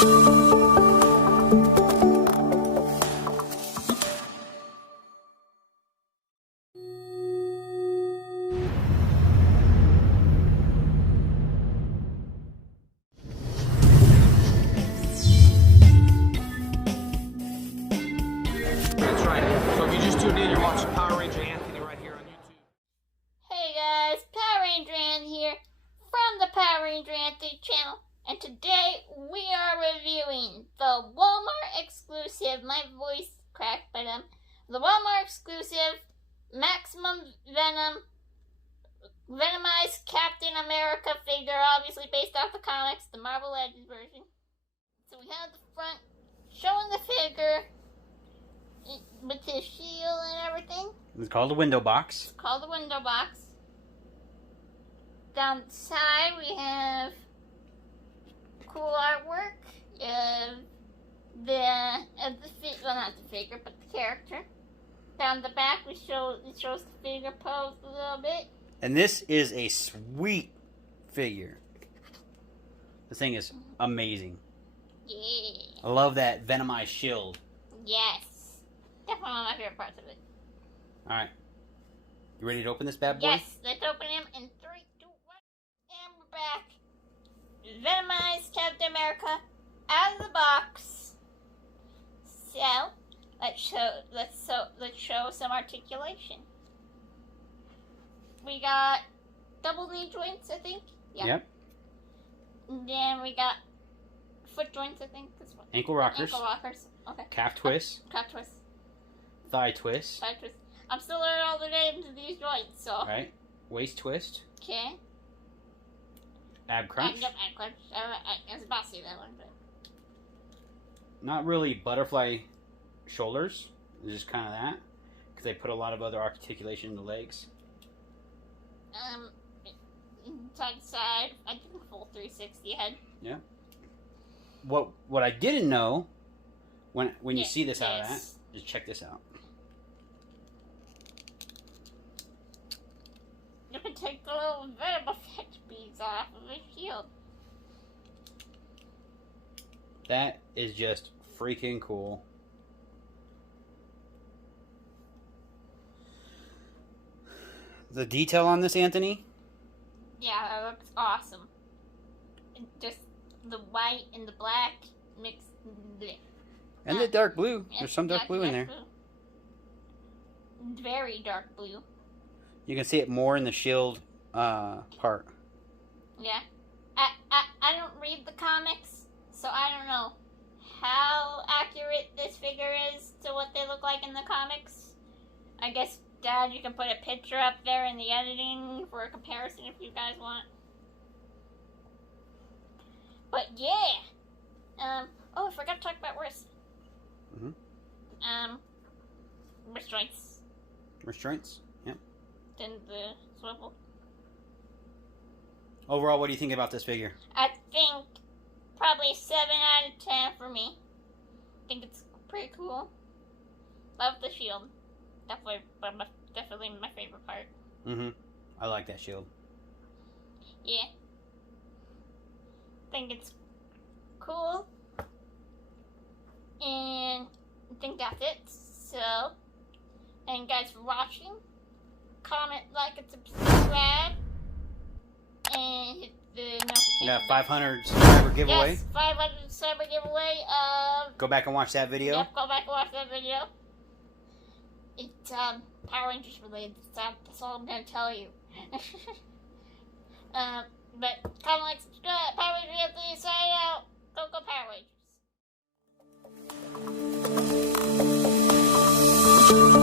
That's right. So if you just tuned in, you're watching Power Ranger Anthony right here on YouTube. Hey guys, Power Ranger Ann here from the Power Ranger Anthony channel, and today we are reviewing the Walmart exclusive, my voice cracked, but the Walmart exclusive Maximum Venomized Captain America figure, obviously based off the comics, the Marvel Legends version. So we have the front showing the figure with his shield and everything. It's called a window box. It's called the window box. Down the side we have cool artwork of well, not the figure, but the character. Down the back it shows the figure posed a little bit. And this is a sweet figure. This thing is amazing. Yeah. I love that Venomized shield. Yes. Definitely one of my favorite parts of it. Alright. You ready to open this bad boy? Yes, let's open him in 3, 2, 1. And we're back. Venomized Captain America out of the box. So, let's show some articulation. We got double knee joints, I think. Yeah. Yep. And then we got foot joints, I think. This one. Ankle rockers. Ankle rockers. Okay. Calf twists. Calf twists. Thigh twists. Thigh twists. I'm still learning all the names of these joints, so. Right. Waist twist. Okay. Ab crunch. Yep, ab crunch. I was about to say that one, but. Not really butterfly shoulders. It's just kind of that. Because they put a lot of other articulation in the legs. Side to side, I think full 360 head. Yeah. What I didn't know when you see this out of that, just check this out. You can take the little venom effect beads off of his shield. That is just freaking cool. The detail on this, Anthony? Yeah, that looks awesome. And just the white and the black mixed. Bleh. And the dark blue. Yeah, There's some dark blue in there. Blue. Very dark blue. You can see it more in the shield part. Yeah. I don't read the comics, so I don't know how accurate this figure is to what they look like in the comics. I guess, Dad, you can put a picture up there in the editing for a comparison if you guys want. But yeah. Oh, I forgot to talk about wrist. Wrist joints. Wrist joints? Yep. Then the swivel. Overall, what do you think about this figure? I think probably 7 out of 10 for me. I think it's pretty cool. Love the shield. Definitely my favorite part. I like that shield. Yeah. Think it's cool. And I think that's it. So, thank you guys for watching. Comment, like, and subscribe. And hit the notification. Yeah, 500 subscriber giveaway. Yes, 500 subscriber giveaway. Go back and watch that video. Yep, go back and watch that video. It's Power Rangers related. That's all I'm gonna tell you. But comment, like, subscribe. Power Rangers Anthony signing out. Go Power Rangers.